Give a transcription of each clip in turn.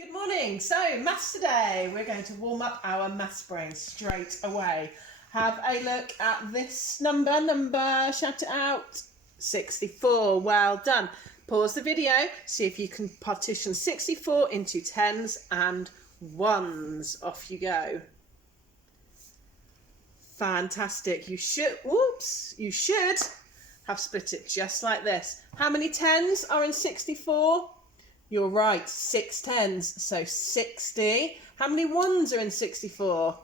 Good morning. So, maths today. We're going to warm up our maths brain straight away. Have a look at this number, shout it out. 64. Well done. Pause the video, see if you can partition 64 into tens and ones. Off you go. Fantastic. You should have split it just like this. How many tens are in 64? You're right, 6 tens, so 60. How many ones are in 64?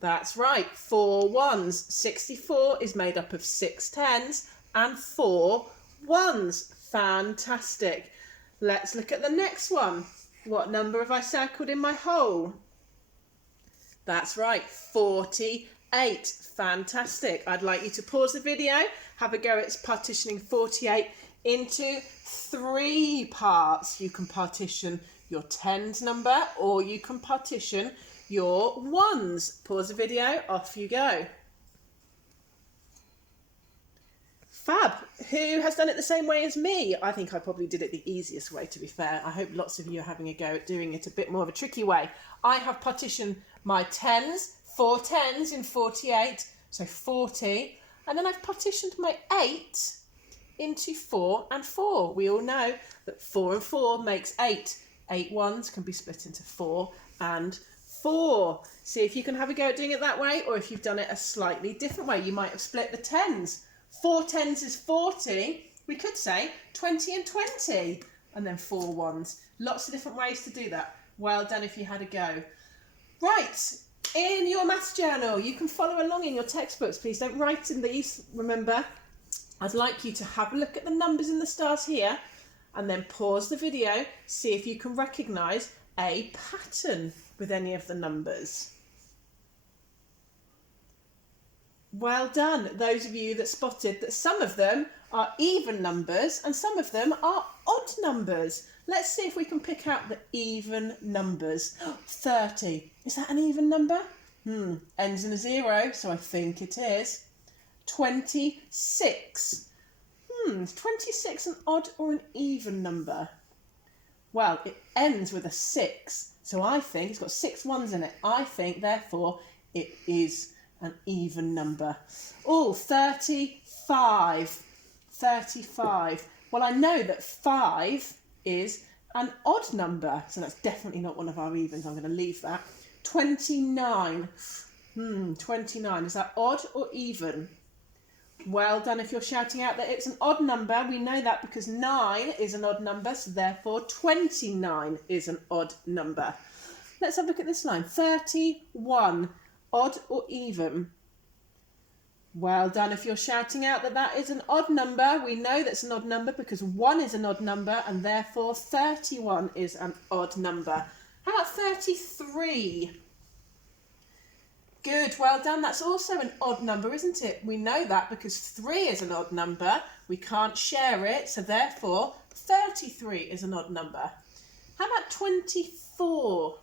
That's right, 4 ones. 64 is made up of 6 tens and 4 ones. Fantastic. Let's look at the next one. What number have I circled in my hole? That's right, 48. Fantastic. I'd like you to pause the video, have a go at partitioning 48 into 3 parts. You can partition your tens number or you can partition your ones. Pause the video, off you go. Fab. Who has done it the same way as me? I think I probably did it the easiest way, to be fair. I hope lots of you are having a go at doing it a bit more of a tricky way. I have partitioned my tens, 4 tens in 48, so 40, and then I've partitioned my 8 into 4 and 4. We all know that 4 and 4 makes 8. 8 ones can be split into 4 and 4. See if you can have a go at doing it that way, or if you've done it a slightly different way. You might have split the tens. 4 tens is 40. We could say 20 and 20, and then 4 ones. Lots of different ways to do that. Well done if you had a go. Right, in your maths journal, you can follow along in your textbooks. Please don't write in these, remember. I'd like you to have a look at the numbers in the stars here and then pause the video, see if you can recognise a pattern with any of the numbers. Well done, those of you that spotted that some of them are even numbers and some of them are odd numbers. Let's see if we can pick out the even numbers. 30, is that an even number? Ends in a 0, so I think it is. 26. 26 an odd or an even number? Well, it ends with a 6, so I think it's got 6 ones in it. I think, therefore, it is an even number. Oh, 35. 35. Well, I know that 5 is an odd number, so that's definitely not one of our evens. I'm going to leave that. 29. 29. Is that odd or even? Well done if you're shouting out that it's an odd number. We know that because 9 is an odd number, so therefore 29 is an odd number. Let's have a look at this line. 31, odd or even? Well done if you're shouting out that that is an odd number. We know that's an odd number because 1 is an odd number, and therefore 31 is an odd number. How about 33? Good, well done. That's also an odd number, isn't it? We know that because 3 is an odd number. We can't share it, so therefore 33 is an odd number. How about 24?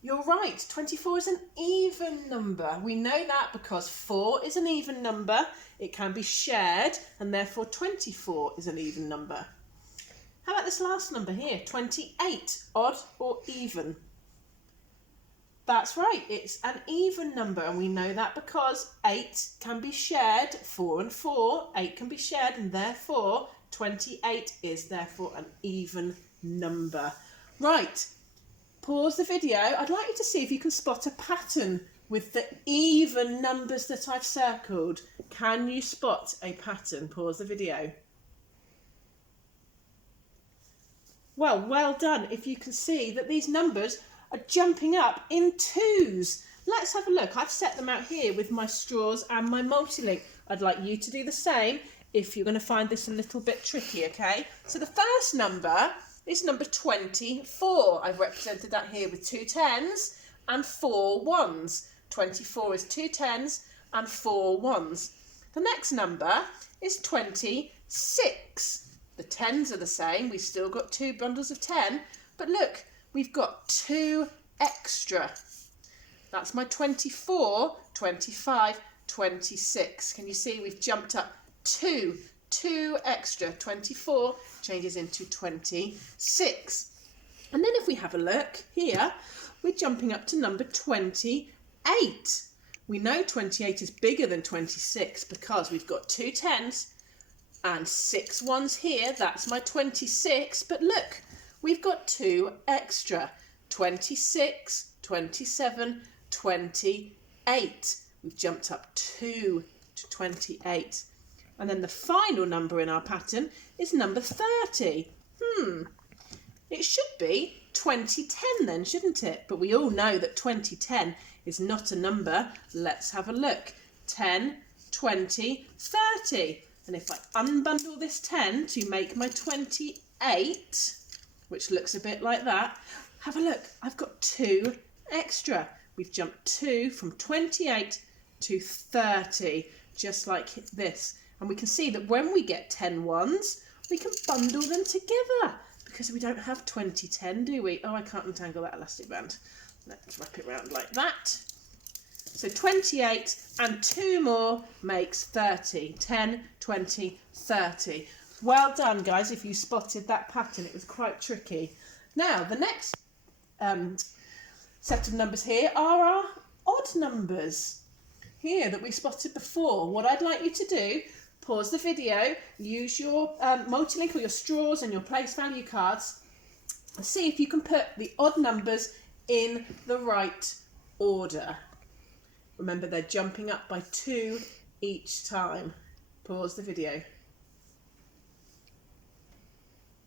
You're right, 24 is an even number. We know that because 4 is an even number. It can be shared, and therefore 24 is an even number. How about this last number here, 28, odd or even? That's right, it's an even number, and we know that because 8 can be shared, 4 and 4, 8 can be shared, and therefore 28 is therefore an even number. Right, pause the video. I'd like you to see if you can spot a pattern with the even numbers that I've circled. Can you spot a pattern? Pause the video. Well done if you can see that these numbers are jumping up in 2s. Let's have a look. I've set them out here with my straws and my multi-link. I'd like you to do the same if you're going to find this a little bit tricky, okay? So the first number is number 24. I've represented that here with 2 tens and 4 ones. 24 is 2 tens and 4 ones. The next number is 26. The tens are the same. We've still got 2 bundles of 10, but look, we've got 2 extra. That's my 24, 25, 26. Can you see we've jumped up 2 extra? 24 changes into 26. And then if we have a look here, we're jumping up to number 28. We know 28 is bigger than 26 because we've got 2 10s and 6 1s here. That's my 26. But look, we've got 2 extra. 26, 27, 28. We've jumped up 2 to 28. And then the final number in our pattern is number 30. It should be 2010 then, shouldn't it? But we all know that 2010 is not a number. Let's have a look. 10, 20, 30. And if I unbundle this 10 to make my 28, which looks a bit like that, have a look. I've got 2 extra. We've jumped 2 from 28 to 30, just like this. And we can see that when we get 10 ones, we can bundle them together because we don't have 2010, do we? Oh, I can't untangle that elastic band. Let's wrap it around like that. So 28 and 2 more makes 30. 10, 20, 30. Well done, guys, if you spotted that pattern. It was quite tricky. Now, the next set of numbers here are our odd numbers here that we spotted before. What I'd like you to do, pause the video, use your multi-link or your straws and your place value cards, and see if you can put the odd numbers in the right order. Remember, they're jumping up by 2 each time. Pause the video.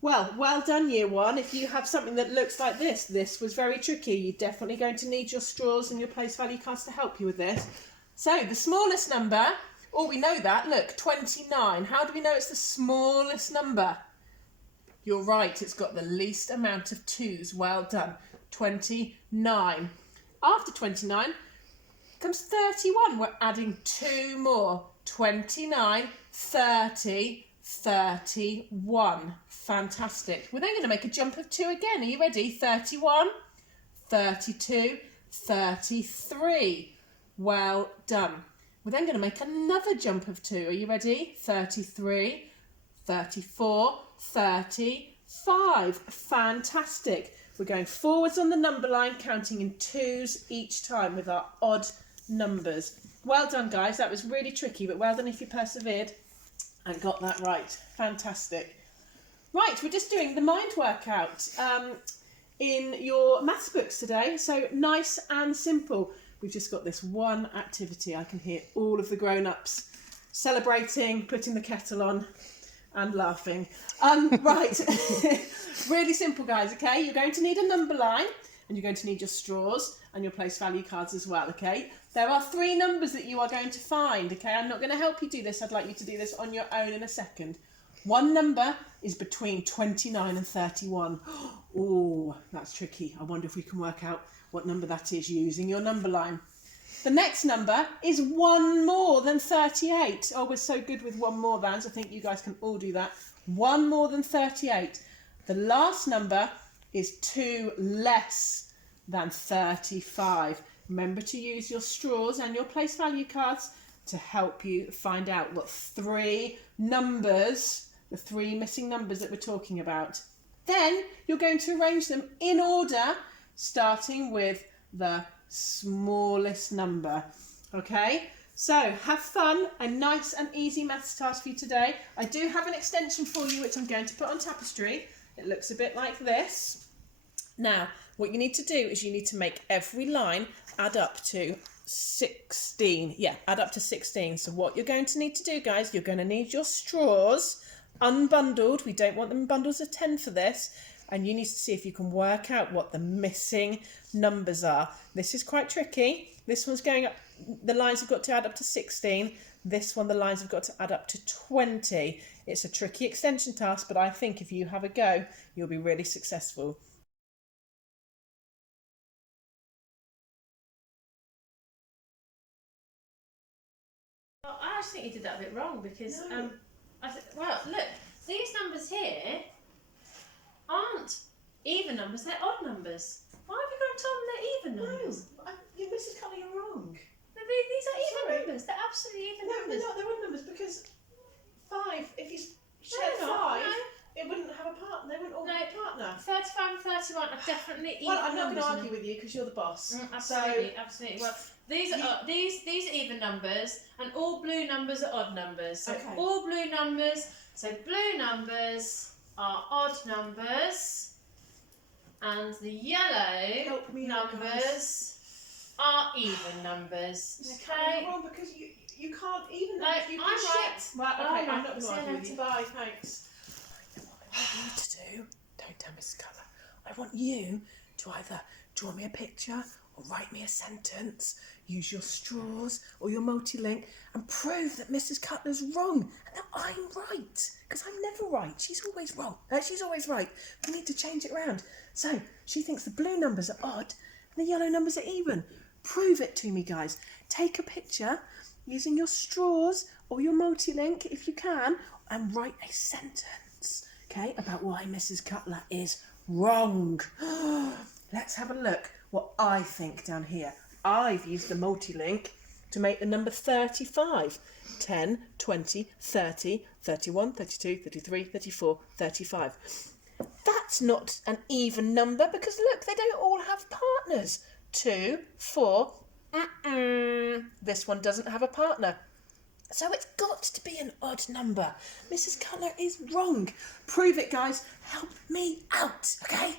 Well done, year 1. If you have something that looks like this was very tricky. You're definitely going to need your straws and your place value cards to help you with this. So the smallest number, we know that, look, 29. How do we know it's the smallest number? You're right, it's got the least amount of 2s. Well done. 29. After 29 comes 31. We're adding 2 more. 29, 30, 31. Fantastic. We're then going to make a jump of 2 again. Are you ready? 31, 32, 33. Well done. We're then going to make another jump of 2. Are you ready? 33, 34, 35. Fantastic. We're going forwards on the number line, counting in 2s each time with our odd numbers. Well done, guys. That was really tricky, but well done if you persevered and got that right. Fantastic. Right, we're just doing the mind workout in your maths books today. So nice and simple. We've just got this one activity. I can hear all of the grown-ups celebrating, putting the kettle on and laughing. Right, really simple, guys, okay? You're going to need a number line and you're going to need your straws and your place value cards as well, okay? There are 3 numbers that you are going to find, okay? I'm not going to help you do this. I'd like you to do this on your own in a second. One number is between 29 and 31. Oh, that's tricky. I wonder if we can work out what number that is using your number line. The next number is 1 more than 38. Oh, we're so good with 1 more thans. I think you guys can all do that. 1 more than 38. The last number is 2 less than 35. Remember to use your straws and your place value cards to help you find out what 3 numbers, the 3 missing numbers that we're talking about. Then you're going to arrange them in order, starting with the smallest number. Okay, so have fun. A nice and easy maths task for you today. I do have an extension for you which I'm going to put on tapestry. It looks a bit like this. Now, what you need to do is you need to make every line add up to 16. Yeah, add up to 16. So what you're going to need to do, guys, you're going to need your straws unbundled. We don't want them in bundles of 10 for this. And you need to see if you can work out what the missing numbers are. This is quite tricky. This one's going up, the lines have got to add up to 16. This one, the lines have got to add up to 20. It's a tricky extension task, but I think if you have a go, you'll be really successful. Well, I actually think you did that a bit wrong because, well, look, these numbers here aren't even numbers, they're odd numbers. Why have you got to tell them they're even numbers? No, Mrs. Cully, you're wrong. No, these are even numbers, they're absolutely even numbers. No, they're not, they're odd numbers because 5, if you share 5, it wouldn't have a partner. They wouldn't all have a partner. 35 and 31 are definitely even Well, I'm not going numbers. to argue with you because you're the boss. Absolutely, absolutely. Well, these are even numbers, and all blue numbers are odd numbers. So all blue numbers. So blue numbers are odd numbers, and the yellow numbers are even numbers. Okay. You're wrong because you can't even. No, I'm right. Right. Okay. I'm I'm right. not going to See you argue with you. later. Bye. Thanks. What I want you to do, don't tell Mrs. Cutler. I want you to either draw me a picture or write me a sentence, use your straws or your multi-link and prove that Mrs. Cutler's wrong and that I'm right. Because I'm never right. She's always wrong. She's always right. We need to change it around. So she thinks the blue numbers are odd and the yellow numbers are even. Prove it to me, guys. Take a picture using your straws or your multi-link if you can and write a sentence, okay, about why Mrs. Cutler is wrong. Let's have a look what I think down here. I've used the multi-link to make the number 35. 10, 20, 30, 31, 32, 33, 34, 35. That's not an even number because look, they don't all have partners. 2, 4, this one doesn't have a partner. So it's got to be an odd number. Mrs. Cutler is wrong. Prove it, guys. Help me out, okay?